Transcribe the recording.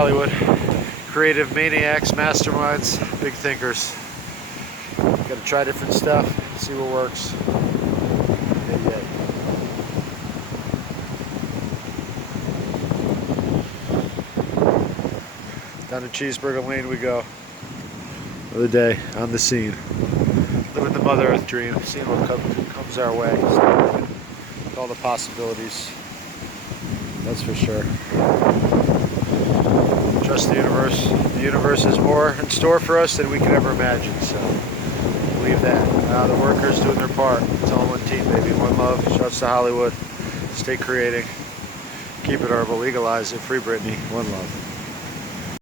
Hollywood. Creative maniacs, masterminds, big thinkers. Got to try different stuff, see what works. Down to Cheeseburger Lane we go. Another day on the scene. Living the Mother Earth dream, seeing what comes our way. With all the possibilities. That's for sure. Trust the universe. The universe has more in store for us than we could ever imagine. So believe that. The workers doing their part. It's all one team, baby. One love. Shouts to Hollywood. Stay creating. Keep it herbal. Legalize it. Free Britney. One love.